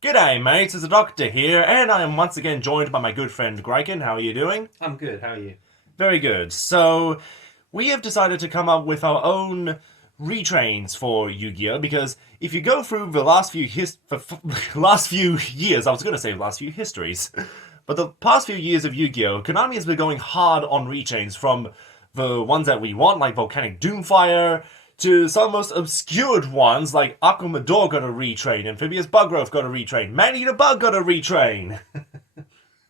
G'day, mates. It's the Doctor here, and I am once again joined by my good friend Greiken. How are you doing? I'm good. How are you? Very good. So, we have decided to come up with our own retrains for Yu-Gi-Oh! Because if you go through the last few years, I was going to say last few histories, but the past few years of Yu-Gi-Oh! Konami has been going hard on retrains from the ones that we want, like Volcanic Doomfire, to some of the most obscured ones, like Aquamador got a retrain, Amphibious Buggrowth got a retrain, Man-Eater Bug got a retrain.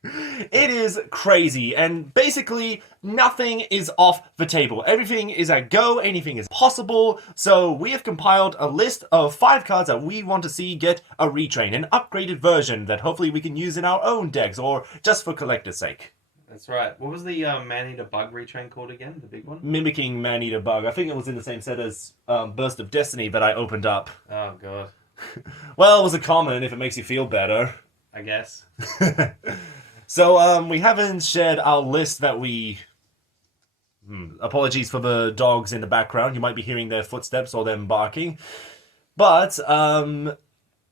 It is crazy, and basically nothing is off the table. Everything is at go, anything is possible, so we have compiled a list of 5 cards that we want to see get a retrain, an upgraded version that hopefully we can use in our own decks, or just for collector's sake. That's right. What was the man-eater bug retrain called again? The big one? Mimicking Man-Eater Bug. I think it was in the same set as Burst of Destiny that I opened up. Oh, God. Well, it was a common if it makes you feel better. I guess. So, we haven't shared our list that we... Apologies for the dogs in the background. You might be hearing their footsteps or them barking. But,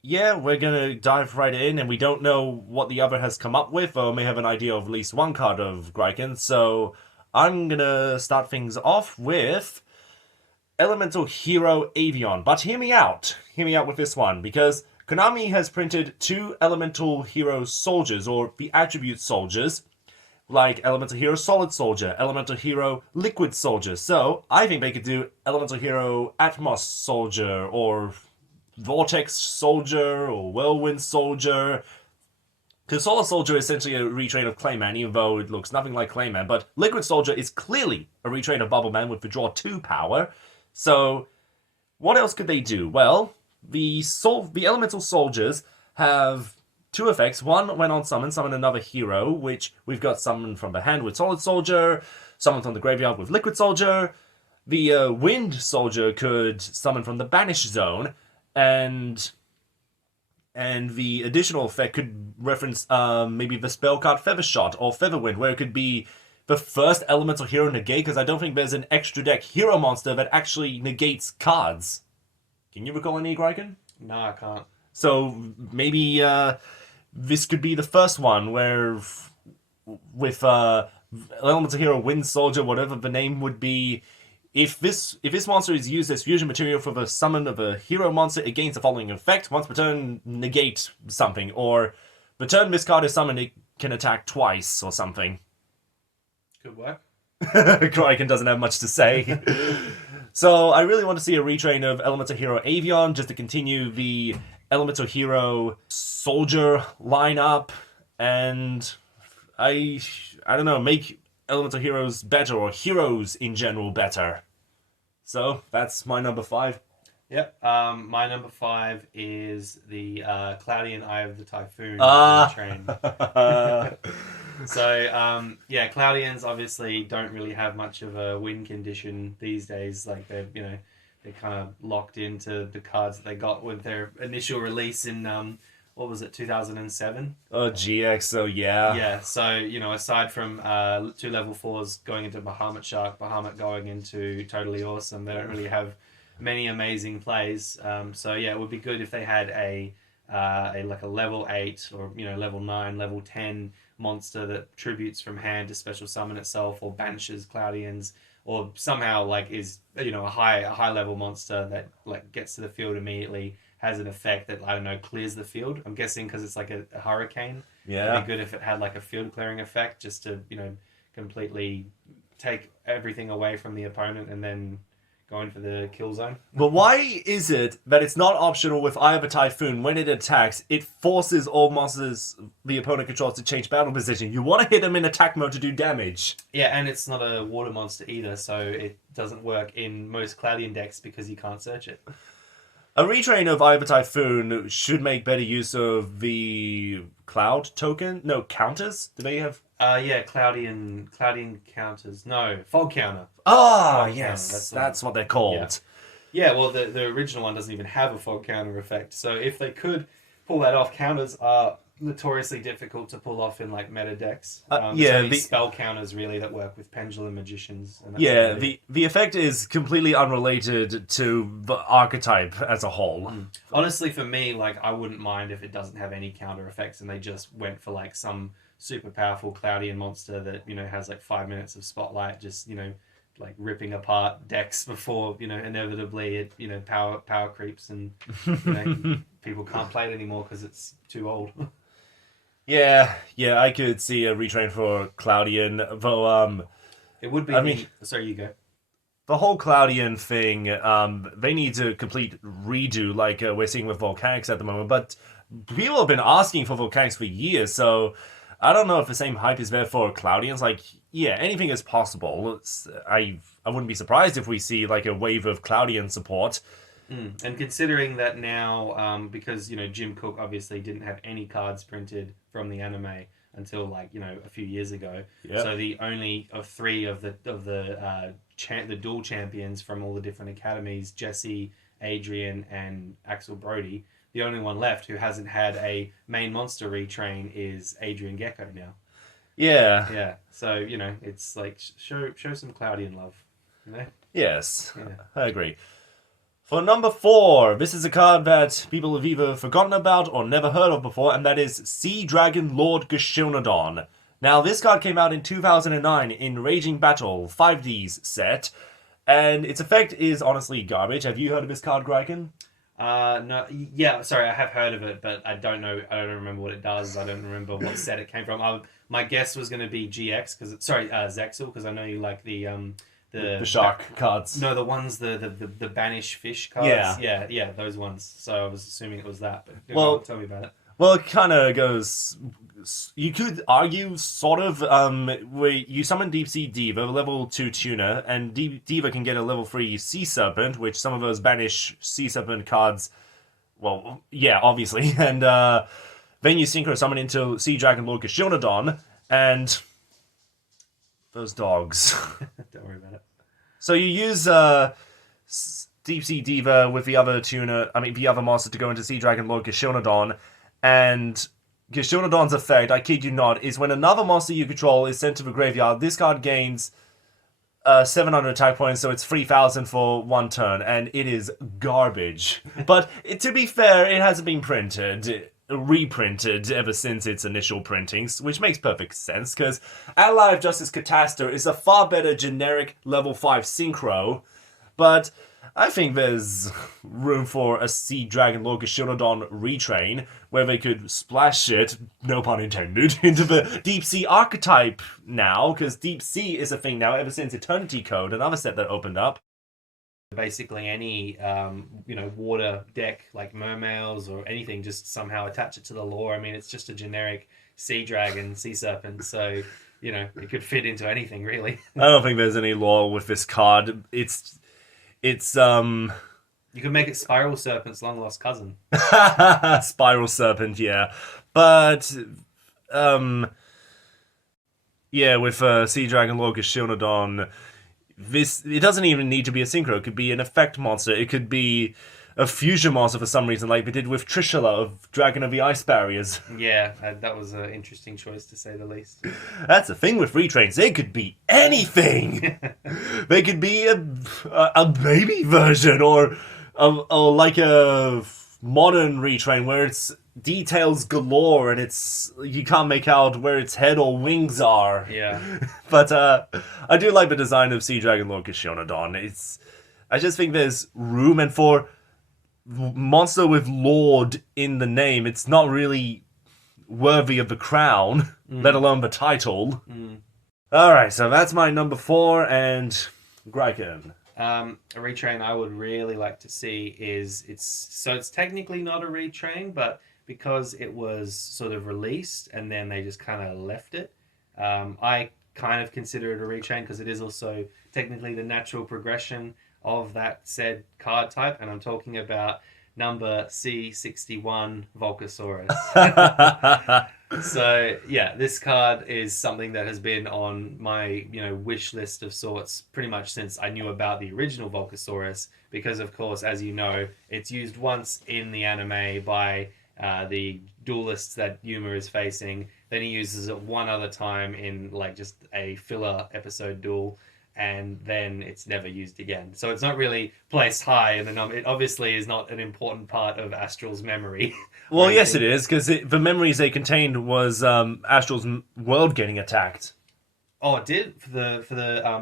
yeah, we're gonna dive right in, and we don't know what the other has come up with, or may have an idea of at least one card of Greiken, so I'm gonna start things off with Elemental Hero Avion. But hear me out with this one, because Konami has printed 2 Elemental Hero Soldiers, or the Attribute Soldiers, like Elemental Hero Solid Soldier, Elemental Hero Liquid Soldier. So I think they could do Elemental Hero Atmos Soldier, or Vortex Soldier, or Whirlwind Soldier. Because Solid Soldier is essentially a retrain of Clayman, even though it looks nothing like Clayman. But Liquid Soldier is clearly a retrain of Bubbleman with the Draw 2 power. So, what else could they do? Well, the Elemental Soldiers have 2 effects. One, when on summon another hero, which we've got summoned from the hand with Solid Soldier, summoned from the graveyard with Liquid Soldier. The Wind Soldier could summon from the Banish Zone, and the additional effect could reference maybe the spell card Feather Shot or Feather Wind, where it could be the first elemental hero negate, because I don't think there's an extra deck hero monster that actually negates cards. Can you recall any, Greiken? No, I can't. So maybe this could be the first one where with elemental hero Wind Soldier, whatever the name would be. If this monster is used as fusion material for the summon of a hero monster, it gains the following effect. Once per turn, negate something. Or the turn this card is summoned, it can attack twice or something. Good work. Kraken doesn't have much to say. So I really want to see a retrain of Elemental Hero Avion just to continue the Elemental Hero Soldier lineup. And I don't know, make Elemental Heroes better, or heroes in general better. So that's my number 5. Yep. My number 5 is the Cloudian Eye of the Typhoon train. So, yeah, Cloudians obviously don't really have much of a win condition these days. Like they're kind of locked into the cards that they got with their initial release in what was it, 2007? Oh, GX, so yeah. Yeah, so, aside from 2 level 4s going into Bahamut Shark, Bahamut going into Totally Awesome, they don't really have many amazing plays. So, yeah, it would be good if they had a level 8 or, level 9, level 10 monster that tributes from hand to special summon itself, or banishes Cloudians, or somehow, is, a high level monster that, gets to the field immediately, has an effect that, I don't know, clears the field. I'm guessing because it's like a hurricane. Yeah. It'd be good if it had like a field clearing effect, just to, completely take everything away from the opponent and then going for the kill zone. But why is it that it's not optional with Eye of a Typhoon? When it attacks, it forces all monsters the opponent controls to change battle position. You want to hit them in attack mode to do damage. Yeah, and it's not a water monster either, so it doesn't work in most Cloudian decks because you can't search it. A retrain of Eye of a Typhoon should make better use of the Cloud token. No, counters? Do they have... Yeah, Cloudian counters. No, Fog Counter. Ah, Fog yes, Counter, that's what they're called. Yeah, well, the original one doesn't even have a Fog Counter effect, so if they could pull that off, counters are notoriously difficult to pull off in like meta decks. Yeah, there's only spell counters really that work with pendulum magicians. And that's Yeah, about it. the effect is completely unrelated to the archetype as a whole. Honestly, for me, like I wouldn't mind if it doesn't have any counter effects and they just went for like some super powerful Cloudian monster that has like 5 minutes of spotlight, just like ripping apart decks before inevitably it power creeps and people can't play it anymore because it's too old. Yeah, I could see a retrain for Cloudian, though. It would be. I mean, sorry, you go. the whole Cloudian thing, they need to complete redo, like we're seeing with Volcanics at the moment. But people have been asking for Volcanics for years, so I don't know if the same hype is there for Cloudians. Like, yeah, anything is possible. I wouldn't be surprised if we see like a wave of Cloudian support. And considering that now, because Jim Cook obviously didn't have any cards printed from the anime until like a few years ago. Yep. So the only of three of the dual champions from all the different academies, Jesse, Adrian, and Axel Brody, the only one left who hasn't had a main monster retrain is Adrian Gecko now. Yeah. Yeah. So it's like show some Cloudian love. Yes, Yeah. I agree. For number 4, this is a card that people have either forgotten about or never heard of before, and that is Sea Dragon Locoshonodon. Now, this card came out in 2009 in Raging Battle 5D's set, and its effect is honestly garbage. Have you heard of this card, Greiken? No, yeah, sorry, I have heard of it, but I don't know. I don't remember what it does. I don't remember what set it came from. My guess was going to be GX Zexal, because I know you like the shark cards. No, the ones the banish fish cards. Yeah, those ones. So I was assuming it was that. But Well, tell me about it. Well, it kind of goes. You could argue, sort of, where you summon Deep Sea Diva, level 2 tuner, and Diva can get a level 3 Sea Serpent, which some of those banish Sea Serpent cards. Well, yeah, obviously, and then you synchro summon into Sea Dragon Locoshonodon, and those dogs. Don't worry about it. So you use Deep Sea Diva with the other the other monster to go into Sea Dragon Locoshonodon, and Gashonodon's effect, I kid you not, is when another monster you control is sent to the graveyard, this card gains 700 attack points, so it's 3,000 for one turn, and it is garbage. But to be fair, it hasn't been reprinted ever since its initial printings, which makes perfect sense, because Ally of Justice Cataster is a far better generic level 5 synchro, but I think there's room for a Sea Dragon Locoshonodon retrain, where they could splash it, no pun intended, into the Deep Sea archetype now, because Deep Sea is a thing now ever since Eternity Code, another set that opened up. Basically any water deck like mermaids or anything, just somehow attach it to the lore. I mean, it's just a generic sea dragon, sea serpent, so it could fit into anything really. I don't think there's any lore with this card. It's you could make it Spiral Serpent's long lost cousin. Spiral Serpent, yeah. But yeah, with Sea Dragon Locoshonodon, it doesn't even need to be a synchro. It could be an effect monster. It could be a fusion monster for some reason, like we did with Trishula of Dragon of the Ice Barriers. Yeah, that was an interesting choice to say the least. That's the thing with retrains. They could be anything. They could be a baby version or like a modern retrain where it's details galore and you can't make out where its head or wings are. Yeah. But I do like the design of Sea Dragon Locoshonodon. I just think there's room, and for monster with Lord in the name, it's not really worthy of the crown, let alone the title. Alright, so that's my number 4, and Greiken. A retrain I would really like to see is it's technically not a retrain, but because it was sort of released and then they just kind of left it, I kind of consider it a retrain because it is also technically the natural progression of that said card type, and I'm talking about number C61 Vulcosaurus. So yeah, this card is something that has been on my wish list of sorts pretty much since I knew about the original Vulcosaurus, because of course, as you know, it's used once in the anime by the duelists that Yuma is facing. Then he uses it one other time in like just a filler episode duel, and then it's never used again. So it's not really placed high in the number. It obviously is not an important part of Astral's memory. Well, yes, it is, because the memories they contained was Astral's world getting attacked. Oh, it did for the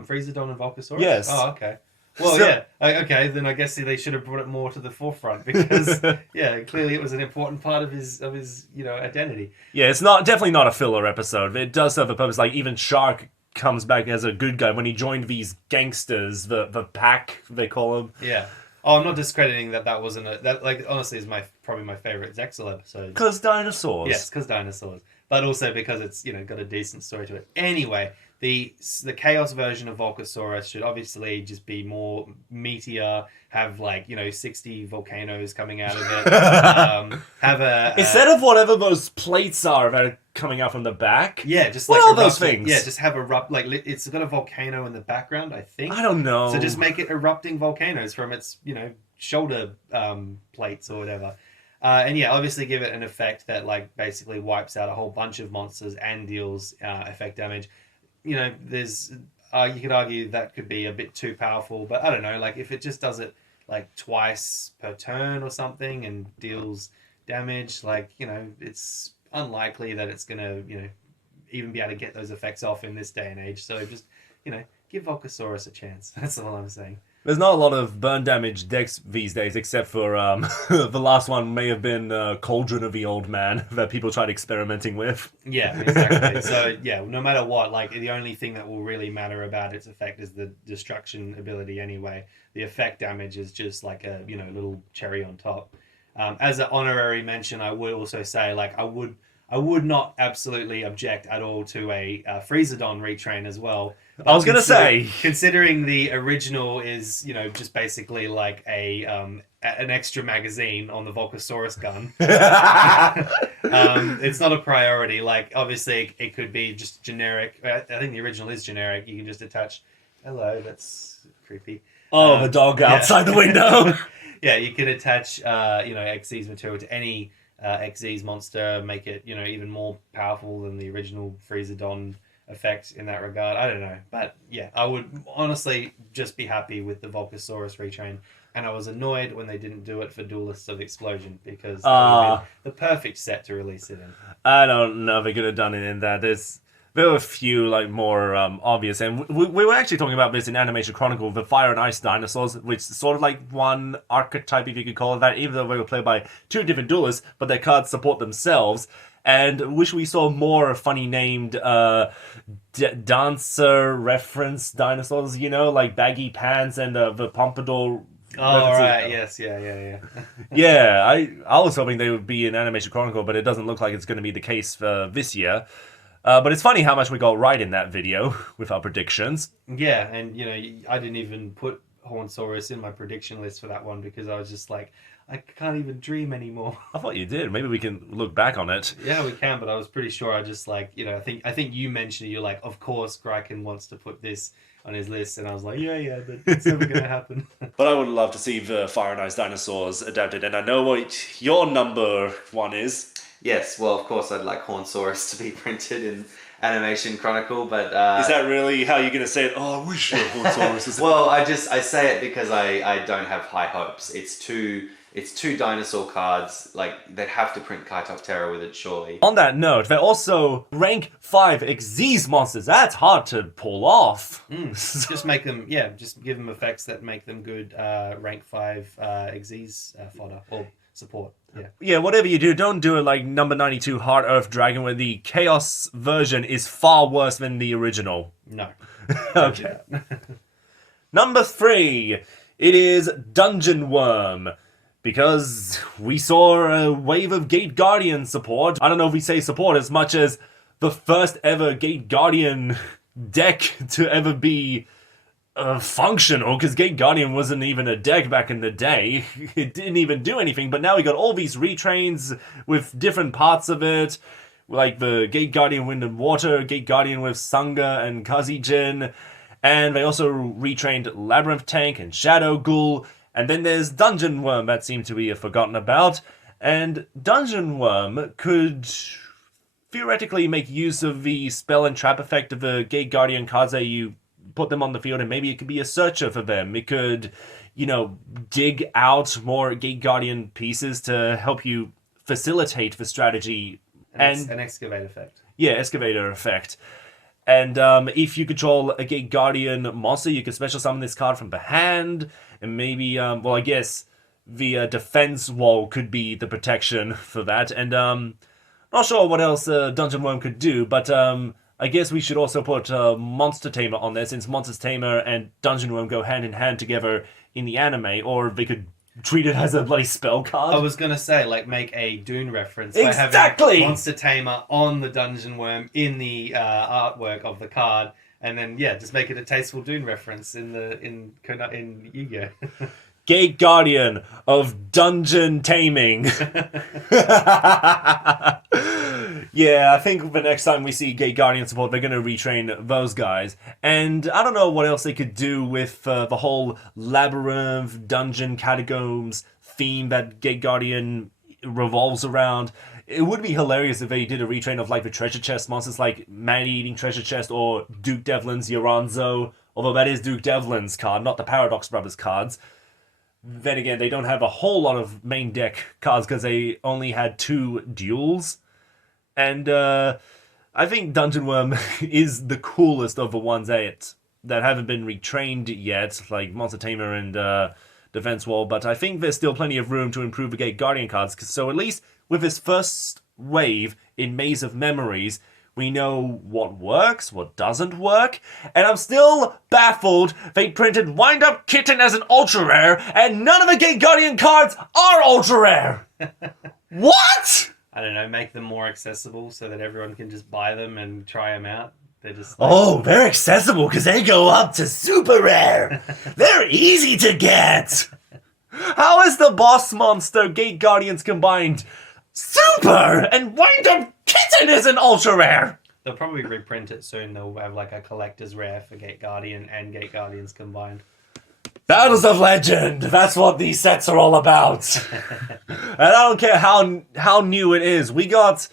Freezerdon and Vulcosaurus? Yes. Oh, okay. Well, So- yeah. Okay, then I guess they should have brought it more to the forefront because, yeah, clearly it was an important part of his identity. Yeah, it's definitely not a filler episode. It does serve a purpose. Like, even Shark comes back as a good guy when he joined these gangsters, the pack, they call them. Yeah. Oh, I'm not discrediting that wasn't that. Like, honestly, is probably my favorite Zexel episode. Because dinosaurs. Yes, because dinosaurs, but also because it's got a decent story to it. Anyway, the Chaos version of Vulcosaurus should obviously just be more meatier, have 60 volcanoes coming out of it. Have a Instead of whatever those plates are that are coming out from the back. yeah, just what like are those erupting- things? Yeah, just have it's got a volcano in the background, I think. I don't know. So just make it erupting volcanoes from its shoulder plates or whatever. And yeah, obviously give it an effect that basically wipes out a whole bunch of monsters and deals effect damage. There's you could argue that could be a bit too powerful, but I don't know. If it just does it twice per turn or something and deals damage, it's unlikely that it's gonna even be able to get those effects off in this day and age. So just give Vulcosaurus a chance. That's all I'm saying. There's not a lot of burn damage decks these days, except for the last one may have been Cauldron of the Old Man that people tried experimenting with. Yeah, exactly. So yeah, no matter what, the only thing that will really matter about its effect is the destruction ability anyway. The effect damage is just like a little cherry on top. As an honorary mention, I would also say I would not absolutely object at all to a Freezerdon retrain as well. I was going to say, considering the original is just basically like an extra magazine on the Vulcosaurus gun. It's not a priority. Obviously it could be just generic. I think the original is generic. You can just attach. Hello, that's creepy. oh, the dog outside the window. Yeah, you can attach Xyz material to any Xyz monster, make it even more powerful than the original Freezerdon effect in that regard. I don't know, but yeah, I would honestly just be happy with the Vulcosaurus retrain, and I was annoyed when they didn't do it for Duelists of Explosion because that would have been the perfect set to release it in. I don't know if they could have done it in that. There were a few more obvious, and we were actually talking about this in Animation Chronicle, the Fire and Ice dinosaurs, which is sort of like one archetype, if you could call it that, even though they were played by two different duelists, but their cards support themselves. And wish we saw more funny named dancer reference dinosaurs, like Baggy Pants and the Pompadour. Oh, right, yes, yeah. Yeah, I was hoping they would be in Animation Chronicle, but it doesn't look like it's going to be the case for this year. But it's funny how much we got right in that video with our predictions. Yeah, and I didn't even put Hornsaurus in my prediction list for that one because I was just like, I can't even dream anymore. I thought you did. Maybe we can look back on it. Yeah, we can, but I was pretty sure I just I think you mentioned it. You're like, of course, Gryken wants to put this on his list, and I was like, yeah, but it's never going to happen. But I would love to see the Fire and Ice dinosaurs adapted, and I know what your number one is. Yes, well, of course, I'd like Hornsaurus to be printed in Animation Chronicle, but Is that really how you're going to say it? Oh, I wish Hornsaurus was... well, I say it because I don't have high hopes. It's two dinosaur cards, they'd have to print Kaitoptera with it, surely. On that note, they're also rank 5 Xyz monsters. That's hard to pull off. Just make them, just give them effects that make them good rank 5 Xyz fodder or support. Yeah, whatever you do, don't do it like number 92 Hard Earth Dragon, where the Chaos version is far worse than the original. No. Okay. Number 3, it is Dungeon Worm. Because we saw a wave of Gate Guardian support. I don't know if we say support as much as the first ever Gate Guardian deck to ever be functional, because Gate Guardian wasn't even a deck back in the day. It didn't even do anything, but now we got all these retrains with different parts of it, like the Gate Guardian Wind and Water, Gate Guardian with Sangha and Kazijin, and they also retrained Labyrinth Tank and Shadow Ghoul, and then there's Dungeon Worm that seemed to be forgotten about. And Dungeon Worm could theoretically make use of the spell and trap effect of the Gate Guardian cards that you put them on the field, and maybe it could be a searcher for them. It could, dig out more Gate Guardian pieces to help you facilitate the strategy. And an excavate effect. Yeah, excavator effect. And if you control a Gate Guardian monster, you can special summon this card from the hand, and maybe, I guess the defense wall could be the protection for that. And not sure what else Dungeon Worm could do, but I guess we should also put Monster Tamer on there, since Monster Tamer and Dungeon Worm go hand in hand together in the anime, or they could treat it as a bloody spell card. I was gonna say, make a Dune reference Exactly! by having Monster Tamer on the Dungeon Worm in the artwork of the card, and then just make it a tasteful Dune reference in Yu-Gi-Oh. Gate Guardian of Dungeon Taming. Yeah, I think the next time we see Gate Guardian support, they're going to retrain those guys. And I don't know what else they could do with the whole labyrinth, dungeon, catacombs theme that Gate Guardian revolves around. It would be hilarious if they did a retrain of the treasure chest monsters like Man-Eating Treasure Chest or Duke Devlin's Yoranzo. Although that is Duke Devlin's card, not the Paradox Brothers cards. Then again, they don't have a whole lot of main deck cards because they only had 2 duels. And I think Dungeon Worm is the coolest of the ones that haven't been retrained yet, like Monster Tamer and Defense Wall. But I think there's still plenty of room to improve the Gate Guardian cards. So at least with this first wave in Maze of Memories, we know what works, what doesn't work, and I'm still baffled they printed Wind Up Kitten as an ultra rare, and none of the Gate Guardian cards are ultra rare! What?! I don't know, make them more accessible so that everyone can just buy them and try them out. They're just they're accessible because they go up to super rare! They're easy to get! How is the boss monster Gate Guardians combined super and Wind Up Kitten is an ultra rare! They'll probably reprint it soon. They'll have a collector's rare for Gate Guardian and Gate Guardians combined. Battles of Legend! That's what these sets are all about! And I don't care how new it is. We got...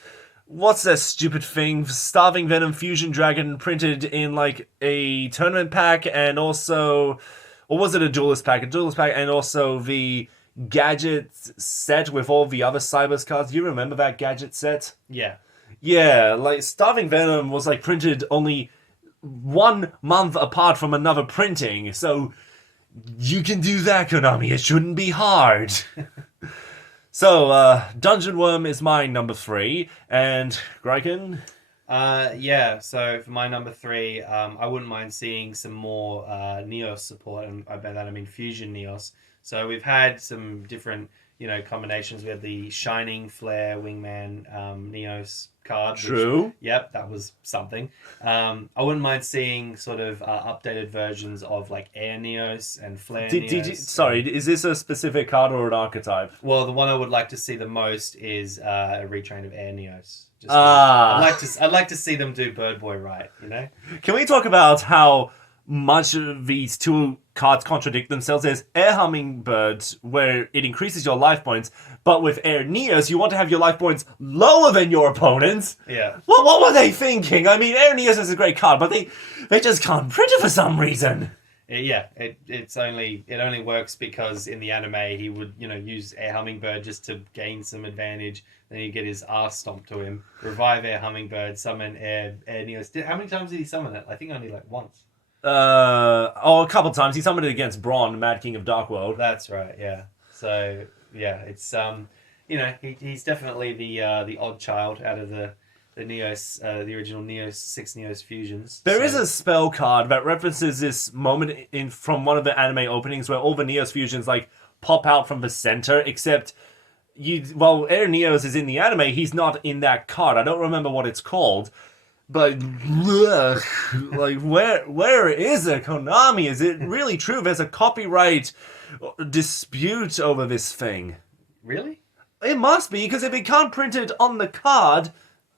What's that stupid thing? Starving Venom Fusion Dragon printed in a tournament pack, and also... Or was it a duelist pack? A duelist pack, and also the gadget set with all the other Cybers cards. Do you remember that gadget set? Yeah. Yeah, Starving Venom was printed only 1 month apart from another printing, so you can do that, Konami. It shouldn't be hard. So, Dungeon Worm is my number 3, and Greiken? So for my number 3, I wouldn't mind seeing some more Neos support, and by that I mean Fusion Neos. So we've had some different, combinations. We had the Shining Flare Wingman Neos card. True. Yep, that was something. I wouldn't mind seeing sort of updated versions of Air Neos and Flare Neos. Sorry, is this a specific card or an archetype? Well, the one I would like to see the most is a retrain of Air Neos. I'd like to see them do Bird Boy right, Can we talk about how much of these 2 cards contradict themselves? There's Air Hummingbird, where it increases your life points, but with Air Neos, you want to have your life points lower than your opponents. Yeah. What were they thinking? I mean, Air Neos is a great card, but they just can't print it for some reason. It only works because in the anime he would use Air Hummingbird just to gain some advantage. Then you get his ass stomped to him. Revive Air Hummingbird, summon Air Neos. How many times did he summon it? I think only once. A couple times. He summoned it against Braun, Mad King of Darkworld. That's right. Yeah. So it's he's definitely the odd child out of the Neos, the original Neos 6 Neos fusions. There is a spell card that references this moment from one of the anime openings where all the Neos fusions pop out from the center, except Air Neos is in the anime, he's not in that card. I don't remember what it's called. But, where is it, Konami? Is it really true there's a copyright dispute over this thing? Really? It must be, because if it can't print it on the card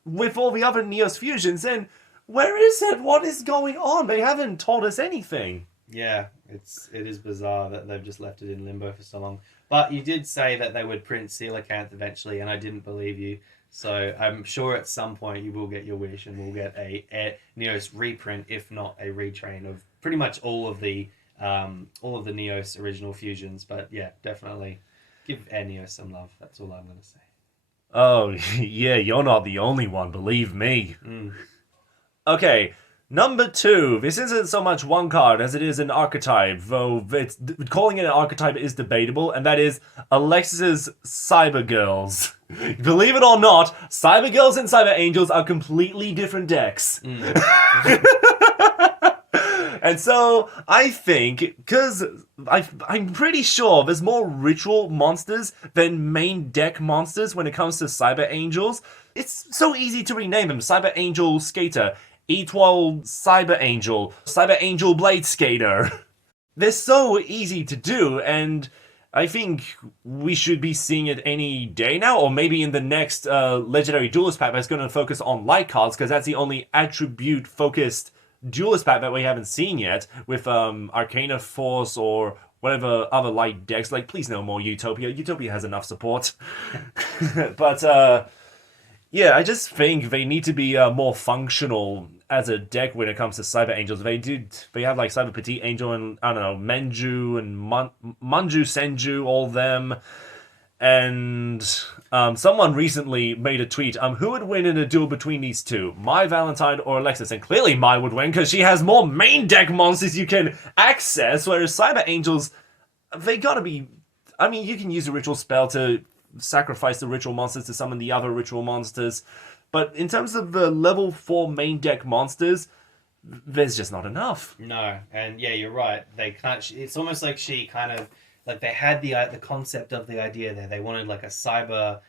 with all the other Neos fusions, then where is it? What is going on? They haven't told us anything. Yeah, it is bizarre that they've just left it in limbo for so long. But you did say that they would print Coelacanth eventually, and I didn't believe you. So I'm sure at some point you will get your wish, and we'll get a Neos reprint, if not a retrain of pretty much all of the Neos original fusions. But yeah, definitely give Air Neos some love. That's all I'm going to say. Oh, yeah, you're not the only one, believe me. Okay, number 2. This isn't so much one card as it is an archetype, though calling it an archetype is debatable, and that is Alexis's Cyber Girls. Believe it or not, Cyber Girls and Cyber Angels are completely different decks. And so, I think, because I'm pretty sure there's more ritual monsters than main deck monsters when it comes to Cyber Angels. It's so easy to rename them. Cyber Angel Skater, Etoile Cyber Angel Blade Skater. They're so easy to do, and I think we should be seeing it any day now, or maybe in the next Legendary Duelist pack that's going to focus on light cards, because that's the only attribute-focused Duelist pack that we haven't seen yet, with Arcana Force or whatever other light decks. Like, please no more Utopia. Utopia has enough support. But, yeah, I just think they need to be more functional as a deck when it comes to Cyber Angels. They have like Cyber Petite Angel and, I don't know, Menju and Manju, Senju, all them. And someone recently made a tweet, who would win in a duel between these two? Mai Valentine or Alexis? And clearly Mai would win because she has more main deck monsters you can access, whereas Cyber Angels, they gotta be... I mean, you can use a ritual spell to sacrifice the ritual monsters to summon the other ritual monsters, but in terms of the level 4 main deck monsters, there's just not enough. No, and yeah, you're right. They can't... It's almost like she kind of... Like, they had the concept of the idea there. They wanted, like, a cyber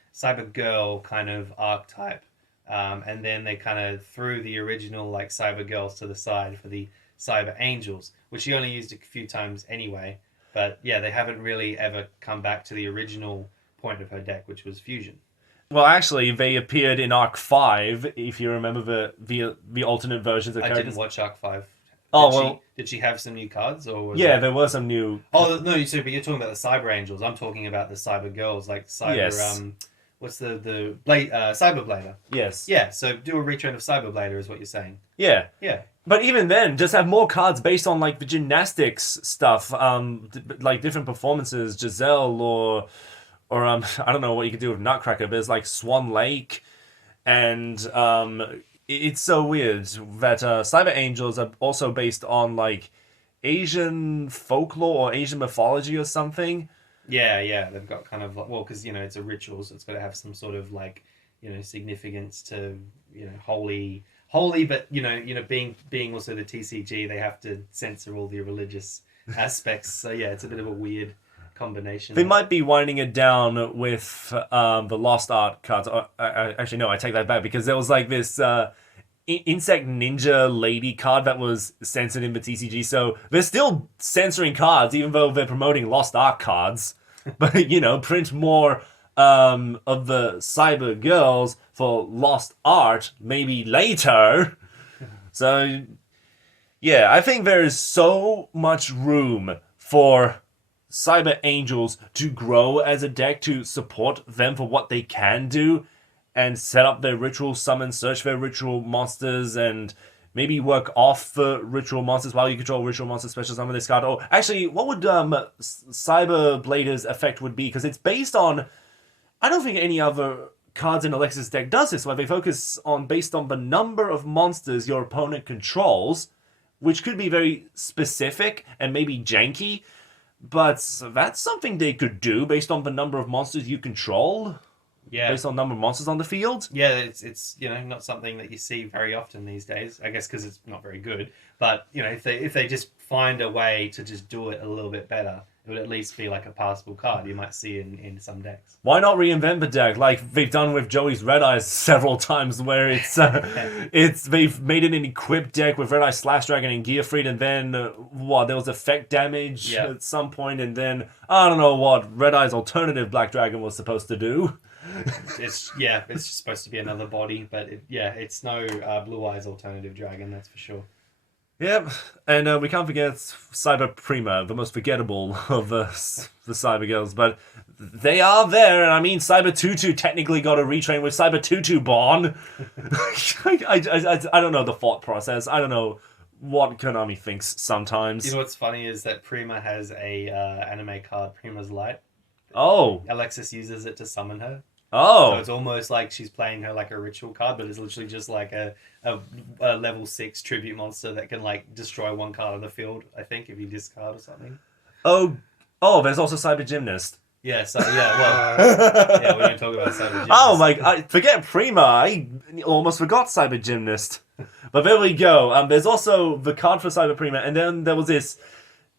girl kind of archetype. And then they kind of threw the original, like, cyber girls to the side for the cyber angels, which she only used a few times anyway. But, yeah, they haven't really ever come back to the original point of her deck, which was fusion. Well, actually, they appeared in Arc 5, if you remember the alternate versions of characters. I didn't watch Arc 5. Did she have some new cards, or was there were some new... Oh, no, but you're talking about the Cyber Angels. I'm talking about the Cyber Girls, like Cyber... Yes. What's the Blade, Cyber Blader? Yes. Yeah, so do a retrain of Cyber Blader is what you're saying. Yeah. Yeah. But even then, just have more cards based on, like, the gymnastics stuff, like different performances, Giselle, or I don't know what you could do with Nutcracker, but it's like Swan Lake, and it's so weird that Cyber Angels are also based on, like, Asian folklore or Asian mythology or something. Yeah, they've got kind of, well, because, it's a ritual, so it's got to have some sort of, like, significance to, holy, but, being also the TCG, they have to censor all the religious aspects, so yeah, it's a bit of a weird combination. They might be winding it down with the Lost Art cards. Actually, no, I take that back, because there was like this Insect Ninja Lady card that was censored in the TCG, so they're still censoring cards, even though they're promoting Lost Art cards. But, print more of the Cyber Girls for Lost Art, maybe later. So, yeah, I think there is so much room for Cyber Angels to grow as a deck, to support them for what they can do, and set up their ritual summon, search their ritual monsters, and maybe work off the ritual monsters while you control ritual monsters, special summon this card. Or actually, what would Cyber Blader's effect would be? Because it's based on... I don't think any other cards in Alexis' deck does this, where they focus on based on the number of monsters your opponent controls, which could be very specific and maybe janky, but that's something they could do based on the number of monsters you control. Yeah. Based on the number of monsters on the field. Yeah, it's not something that you see very often these days. I guess because it's not very good. But if they just find a way to just do it a little bit better, it would at least be like a passable card you might see in some decks. Why not reinvent the deck like they've done with Joey's Red Eyes several times, where they've made it an equipped deck with Red Eye Slash Dragon and Gearfried, and then there was effect damage at some point, and then I don't know what Red Eye's alternative Black Dragon was supposed to do. It's just supposed to be another body, but it's no Blue Eyes alternative dragon, that's for sure. Yep, and we can't forget Cyber Prima, the most forgettable of the Cyber Girls, but they are there, and I mean, Cyber Tutu technically got a retrain with Cyber Tutu born. I don't know the thought process. I don't know what Konami thinks sometimes. You know what's funny is that Prima has a anime card, Prima's Light. Oh, Alexis uses it to summon her. So oh, it's almost like she's playing her like a ritual card, but it's literally just like a level 6 tribute monster that can like destroy one card of the field, I think, if you discard or something. oh, there's also Cyber Gymnast. Yeah, so yeah, well, yeah, we don't talk about Cyber Gymnast. Oh my! Forget Prima. I almost forgot Cyber Gymnast. But there we go. There's also the card for Cyber Prima, and then there was this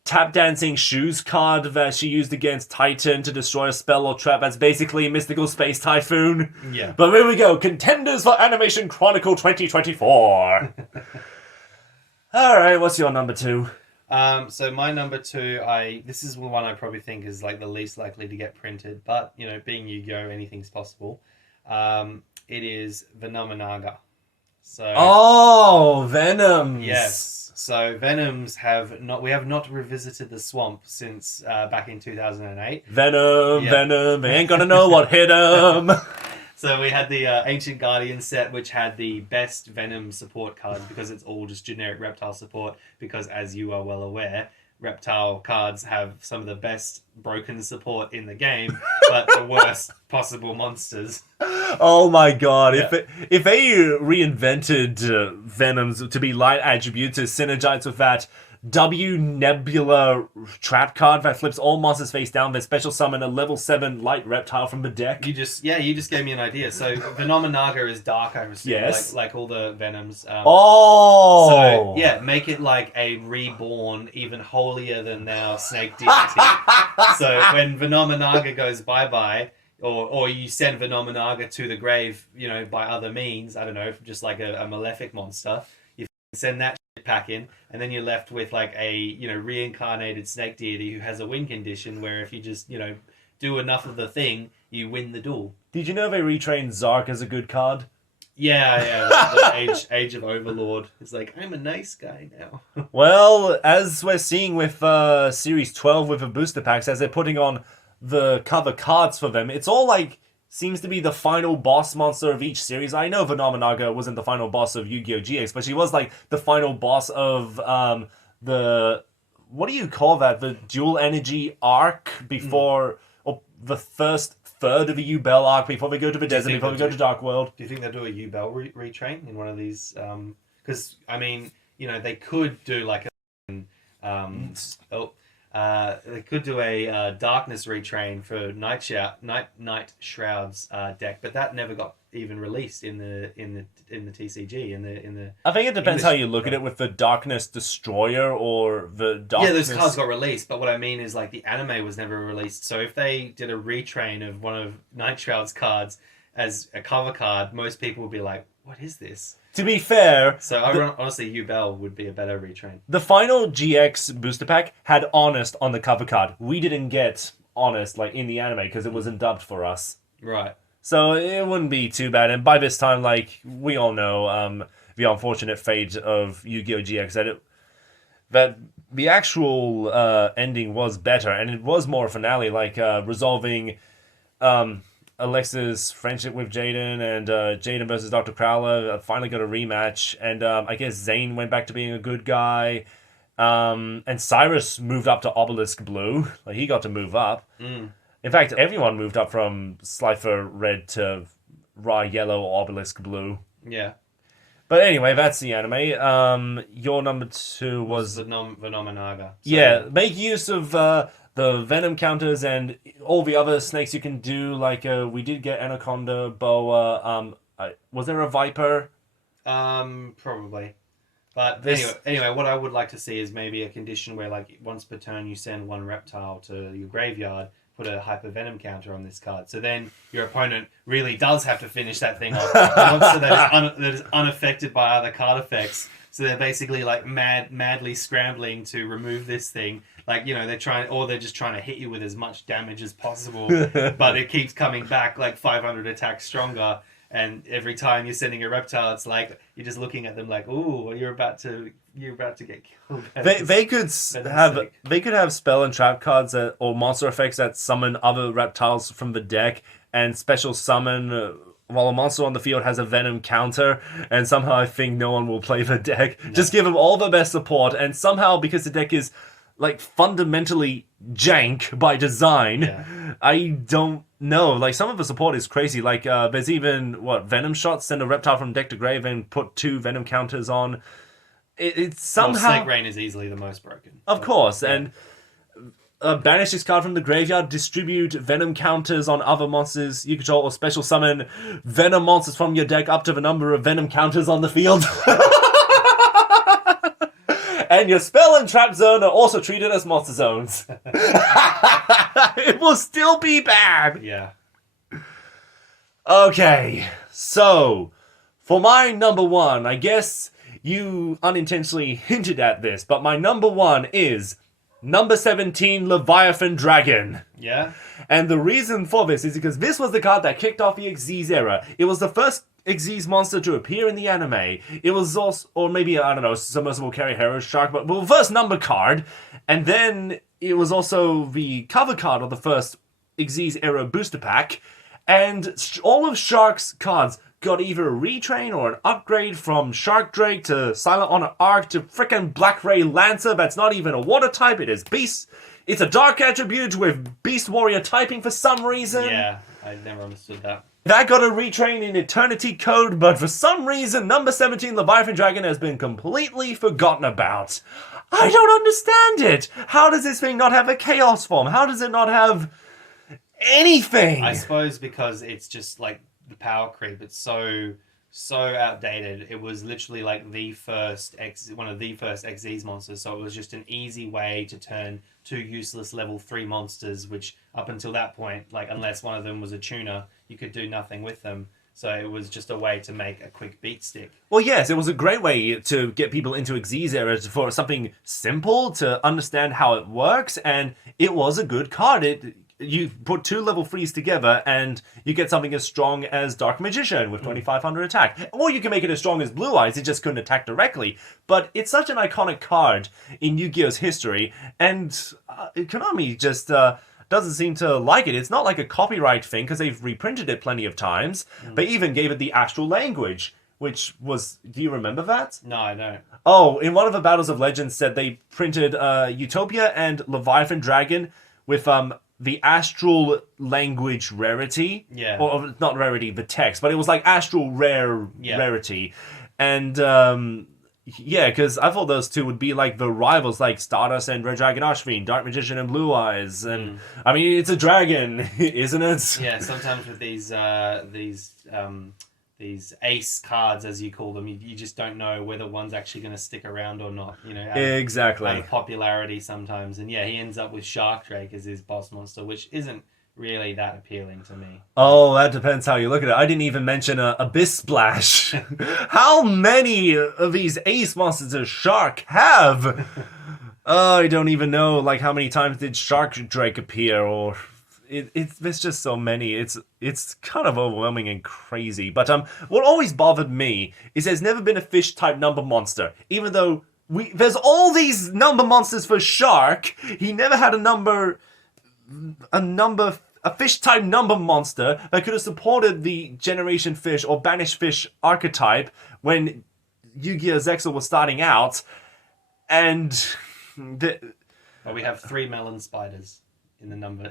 tap dancing shoes card that she used against Titan to destroy a spell or trap. That's basically Mystical Space Typhoon. Yeah. But here we go. Contenders for Animation Chronicle 2024. All right. What's your number 2? So my number 2, this is the one I probably think is like the least likely to get printed, but you know, being Yu-Gi-Oh, anything's possible. It is Venomenaga. So Oh, Venoms. yes. So Venoms we have not revisited the swamp since back in 2008. Venom, Yeah. Venom. They ain't gonna know what hit 'em. So we had the Ancient Guardian set, which had the best Venom support cards because it's all just generic reptile support. Because as you are well aware, reptile cards have some of the best broken support in the game, but the worst possible monsters. Oh my god! Yeah. If they reinvented Venoms to be light attributes to synergize with that W Nebula trap card that flips all monsters face down, then special summon a level 7 light reptile from the deck. You just gave me an idea. So Venomenaga is dark, I assume, Yes. like all the Venoms. Oh! So yeah, make it like a reborn, even holier than thou snake deity. So when Venomenaga goes bye-bye, or you send Venomenaga to the grave, you know, by other means, I don't know, just like a malefic monster, you send that shit pack in, and then you're left with like a, you know, reincarnated snake deity who has a win condition where if you just, you know, do enough of the thing, you win the duel. Did you know they retrained Zark as a good card? Yeah, the age of Overlord. It's like, I'm a nice guy now. Well, as we're seeing with Series 12 with the booster packs, as they're putting on the cover cards for them, it's all like seems to be the final boss monster of each series. I know Venomenaga wasn't the final boss of Yu-Gi-Oh! GX, but she was like the final boss of the, what do you call that? The dual energy arc before, or the first third of the U-Bell arc before they go to the desert, before they go to Dark World. Do you think they'll do a U-Bell retrain in one of these? Because, I mean, you know, they could do like they could do a Darkness retrain for Night Shroud's deck, but that never got even released in the TCG in the. I think it depends how you look at it with the Darkness Destroyer or the Darkness. Yeah, those cards got released, but what I mean is like the anime was never released. So if they did a retrain of one of Night Shroud's cards as a cover card, most people would be like, "What is this?" To be fair, So honestly, U-Bell would be a better retrain. the final GX booster pack had Honest on the cover card. We didn't get Honest like in the anime because it wasn't dubbed for us. Right. So it wouldn't be too bad. And by this time, like we all know, the unfortunate fate of Yu-Gi-Oh! GX that the actual ending was better and it was more finale, like resolving Alexis' friendship with Jaden and Jaden versus Dr. Crowler finally got a rematch, and I guess Zane went back to being a good guy, and Cyrus moved up to Obelisk Blue. Like he got to move up. In fact, everyone moved up from Slifer Red to Raw Yellow or Obelisk Blue. Yeah. But anyway, that's the anime. Your number 2 was Venomenaga. So, yeah. Make use of the Venom counters and all the other snakes you can do. Like we did get Anaconda, Boa. Was there a Viper? Probably. But This- anyway, what I would like to see is maybe a condition where, like, once per turn you send one reptile to your graveyard, put a Hyper Venom counter on this card. So then your opponent really does have to finish that thing off, so that is unaffected by other card effects. So they're basically like madly scrambling to remove this thing. Like, you know, they're just trying to hit you with as much damage as possible, but it keeps coming back like 500 attacks stronger. And every time you're sending a reptile, it's like you're just looking at them like, "Ooh, you're about to get killed." They could have spell and trap cards or monster effects that summon other reptiles from the deck, and special summon while a monster on the field has a Venom counter, and somehow I think no one will play the deck. No. Just give them all the best support, and somehow, because the deck is like fundamentally jank by design, I don't know. Like, some of the support is crazy. Like, there's even, Venom shots, send a reptile from deck to grave and put 2 Venom counters on. It's somehow... Snake Rain is easily the most broken. Of course, and banish this card from the graveyard, distribute Venom counters on other monsters you control, or special summon Venom monsters from your deck up to the number of Venom counters on the field. And your spell and trap zone are also treated as monster zones. It will still be bad. Yeah. Okay, so for my number 1, I guess you unintentionally hinted at this, but my number 1 is number 17 Leviathan Dragon. Yeah. And the reason for this is because this was the card that kicked off the Xyz era. It was the first Xyz monster to appear in the anime. It was also, or maybe, I don't know, Submersible Carry Hero Shark, but the first number card. And then it was also the cover card of the first Xyz era booster pack. And all of Shark's cards got either a retrain or an upgrade from Shark Drake to Silent Honor Arc to frickin' Black Ray Lancer that's not even a water type, it is Beast. It's a dark attribute with Beast Warrior typing for some reason. Yeah, I never understood that. That got a retrain in Eternity Code, but for some reason, number 17 Leviathan Dragon has been completely forgotten about. I don't understand it! How does this thing not have a Chaos form? How does it not have anything? I suppose because it's just like the power creep. It's so outdated. It was literally like one of the first Xyz monsters, so it was just an easy way to turn 2 useless level 3 monsters, which up until that point, like, unless one of them was a tuner, you could do nothing with them. So it was just a way to make a quick beat stick. Well, yes, it was a great way to get people into Xyz era for something simple to understand how it works, and it was a good card. You put 2 level 3s together and you get something as strong as Dark Magician with 2500 attack. Or you can make it as strong as Blue Eyes, it just couldn't attack directly. But it's such an iconic card in Yu-Gi-Oh's history, and Konami just doesn't seem to like it. It's not like a copyright thing, because they've reprinted it plenty of times. They even gave it the astral language, which was... Do you remember that? No, I don't. Oh, in one of the Battles of Legends said they printed Utopia and Leviathan Dragon with... the astral language rarity. Yeah. Or not rarity, the text, but it was like astral rarity. And yeah, because I thought those 2 would be like the rivals, like Stardust and Red Dragon Archfiend, Dark Magician and Blue Eyes. And I mean, it's a dragon, isn't it? Yeah, sometimes with these ace cards, as you call them, you just don't know whether one's actually going to stick around or not. You know, exactly. Out of popularity sometimes, and yeah, he ends up with Shark Drake as his boss monster, which isn't really that appealing to me. Oh, that depends how you look at it. I didn't even mention Abyss Splash. How many of these ace monsters does Shark have? I don't even know. Like, how many times did Shark Drake appear, or... There's just so many. It's kind of overwhelming and crazy. But what always bothered me is there's never been a fish type number monster. Even though there's all these number monsters for Shark, he never had a fish type number monster that could have supported the Generation Fish or Banished Fish archetype when Yu-Gi-Oh! Zexal was starting out. And but we have 3 melon spiders in the number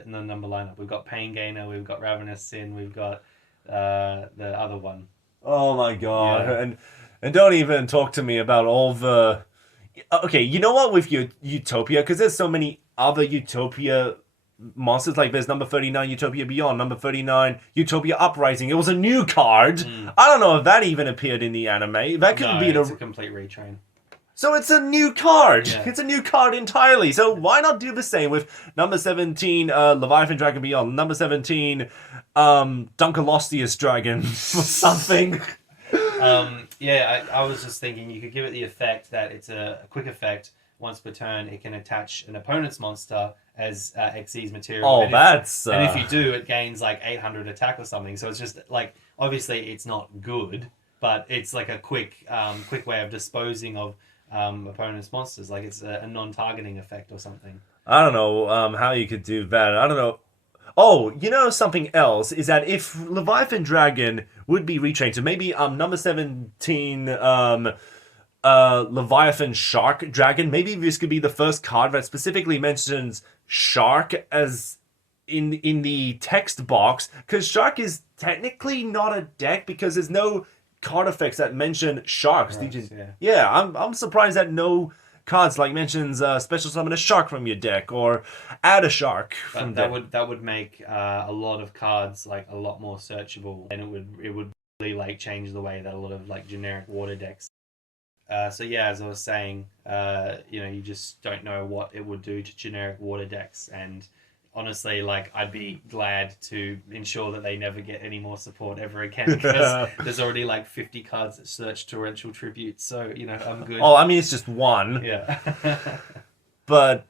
lineup. We've got Pain Gainer, we've got Ravenous Sin, we've got the other one. Oh my god. Yeah. And don't even talk to me about all the... Okay, you know what, with Utopia, because there's so many other Utopia monsters, like there's number 39 Utopia Beyond, number 39 Utopia Uprising. It was a new card. I don't know if that even appeared in the anime. That could be it's a complete retrain. So it's a new card. Yeah. It's a new card entirely. So why not do the same with number 17, Leviathan Dragon Beyond, number 17, Dunkalostius Dragon, or something. Yeah, I was just thinking you could give it the effect that it's a quick effect. Once per turn, it can attach an opponent's monster as Xyz material. Oh, and that's... And if you do, it gains like 800 attack or something. So it's just like obviously it's not good, but it's like a quick way of disposing of opponents' monsters. Like it's a non-targeting effect or something. I don't know how you could do that. I don't know. Oh, you know something else is that if Leviathan Dragon would be retrained to maybe number 17 Leviathan Shark Dragon, maybe this could be the first card that specifically mentions shark as in the text box, because shark is technically not a deck because there's no card effects that mention sharks. Yeah, I'm surprised that no cards like mentions special summon a shark from your deck or add a shark from that would make a lot of cards like a lot more searchable, and it would really like change the way that a lot of like generic water decks. So yeah, as I was saying, you just don't know what it would do to generic water decks, and honestly, like I'd be glad to ensure that they never get any more support ever again, because there's already like 50 cards that search torrential tribute, so I'm good. Oh, I mean it's just one. Yeah. But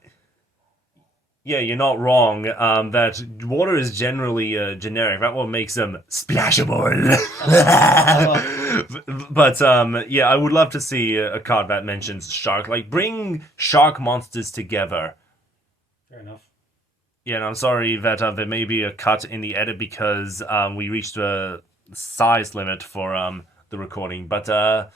yeah, you're not wrong. That water is generally generic. That what makes them splashable. But yeah, I would love to see a card that mentions shark. Like bring shark monsters together. Fair enough. Yeah, and I'm sorry that there may be a cut in the edit because we reached the size limit for the recording. But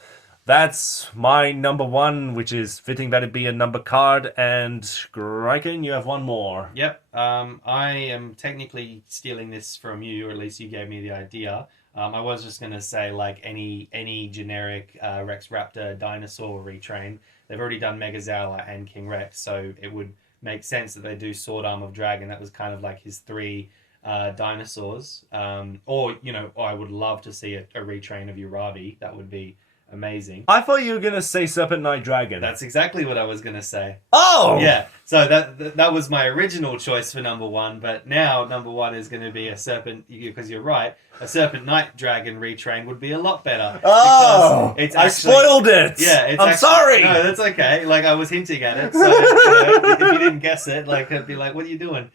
that's my number one, which is fitting that it be a number card. And Greiken, you have one more. Yep. I am technically stealing this from you, or at least you gave me the idea. I was just going to say, like, any generic Rex Raptor dinosaur retrain. They've already done Megazola and King Rex, so it would make sense that they do Sword Arm of Dragon. That was kind of like his three dinosaurs. Or I would love to see a retrain of Urabi. That would be amazing. I thought you were going to say Serpent Knight Dragon. That's exactly what I was going to say. Oh! Yeah, so that was my original choice for number one, but now number one is going to be a Serpent, because you're right, a Serpent Knight Dragon retrain would be a lot better. Oh! It's I spoiled it! Yeah, I'm sorry! No, that's okay. Like, I was hinting at it, so if you didn't guess it, like, I'd be like, what are you doing?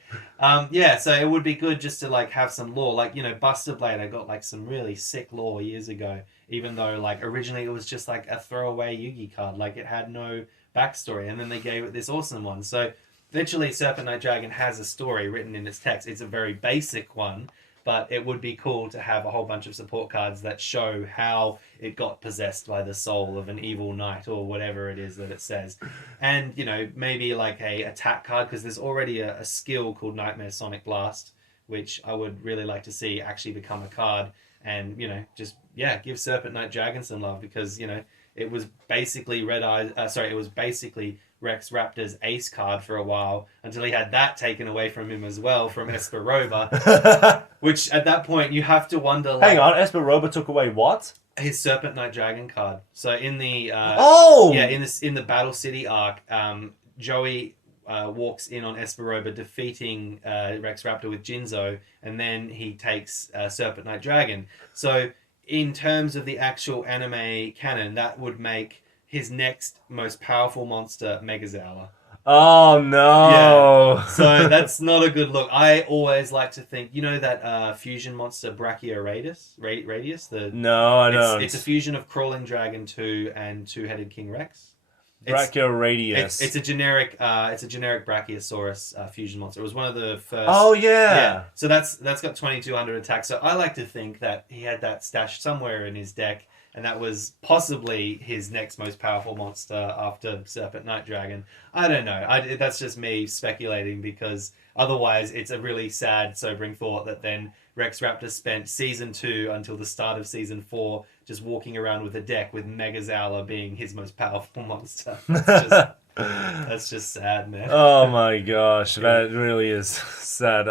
Yeah, so it would be good just to, like, have some lore. Like, Buster Blade, I got, like, some really sick lore years ago, even though, like, originally it was just, like, a throwaway Yugi card. Like, it had no backstory, and then they gave it this awesome one. So, literally, Serpent Knight Dragon has a story written in its text. It's a very basic one, but it would be cool to have a whole bunch of support cards that show how it got possessed by the soul of an evil knight or whatever it is that it says. And, maybe like a attack card, because there's already a skill called Nightmare Sonic Blast, which I would really like to see actually become a card. And, give Serpent Knight Dragon some love, because, it was basically it was basically Rex Raptor's ace card for a while, until he had that taken away from him as well, from Esperoba. Which, at that point, you have to wonder... Hang on, Esperoba took away what? His Serpent Knight Dragon card. So in the... in the Battle City arc, Joey walks in on Esperoba, defeating Rex Raptor with Jinzo, and then he takes Serpent Knight Dragon. So... in terms of the actual anime canon, that would make his next most powerful monster Megazola. Oh, no. Yeah. So that's not a good look. I always like to think, that fusion monster Radius? No, I don't. It's a fusion of Crawling Dragon 2 and Two-Headed King Rex. Radius. It's a generic Brachiosaurus fusion monster. It was one of the first. Oh yeah. So that's got 2200 attack. So I like to think that he had that stashed somewhere in his deck, and that was possibly his next most powerful monster after Serpent Knight Dragon. I don't know. That's just me speculating, because otherwise it's a really sad, sobering thought that then Rex Raptor spent Season 2 until the start of Season 4 just walking around with a deck with Megazola being his most powerful monster. That's just sad, man. Oh my gosh, that really is sad.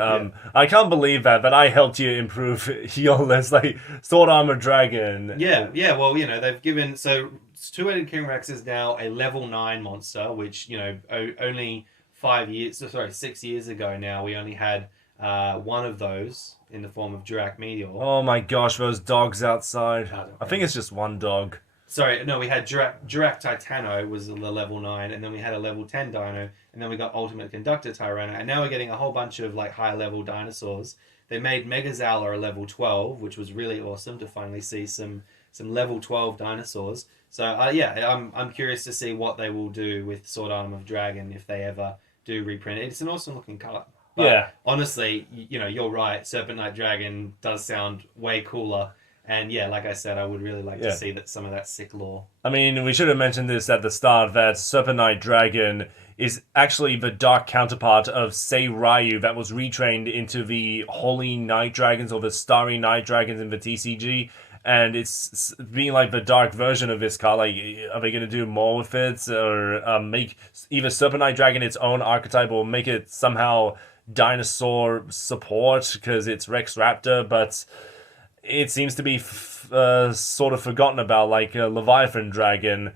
I can't believe that I helped you improve your list, like Sword Armor Dragon. Yeah, well, they've given... So, Two-Headed King Rex is now a level 9 monster, which, only 6 years ago now, we only had one of those in the form of Durac Meteor. Oh my gosh, those dogs outside. I think it's just one dog. Sorry, no, we had Durac Titano was the level 9, and then we had a level 10 dino, and then we got Ultimate Conductor Tyrano, and now we're getting a whole bunch of like high level dinosaurs. They made Megazala a level 12, which was really awesome to finally see some level 12 dinosaurs. So yeah, I'm curious to see what they will do with Sword Arm of Dragon if they ever do reprint it. It's an awesome looking colour. But Yeah. honestly, you know, you're right. Serpent Knight Dragon does sound way cooler. And yeah, like I said, I would really like to see that some of that sick lore. I mean, we should have mentioned this at the start, that Serpent Knight Dragon is actually the dark counterpart of Sei Ryu that was retrained into the Holy Night Dragons or the Starry Night Dragons in the TCG. And it's being like the dark version of this card. Like, are they going to do more with it? Or make either Serpent Knight Dragon its own archetype, or make it somehow dinosaur support because it's Rex Raptor, but it seems to be sort of forgotten about, like a Leviathan Dragon.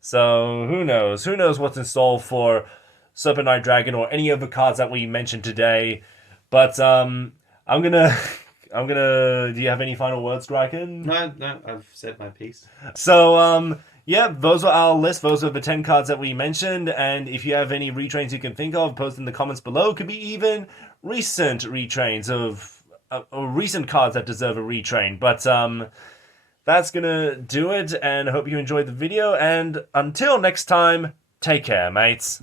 So who knows? Who knows what's in store for Serpent Knight Dragon or any of the cards that we mentioned today? But I'm gonna. Do you have any final words, Draken? No, I've said my piece. So yeah, those are our list. Those are the 10 cards that we mentioned. And if you have any retrains you can think of, post in the comments below. Could be even recent retrains of recent cards that deserve a retrain. But that's gonna do it. And I hope you enjoyed the video. And until next time, take care, mates.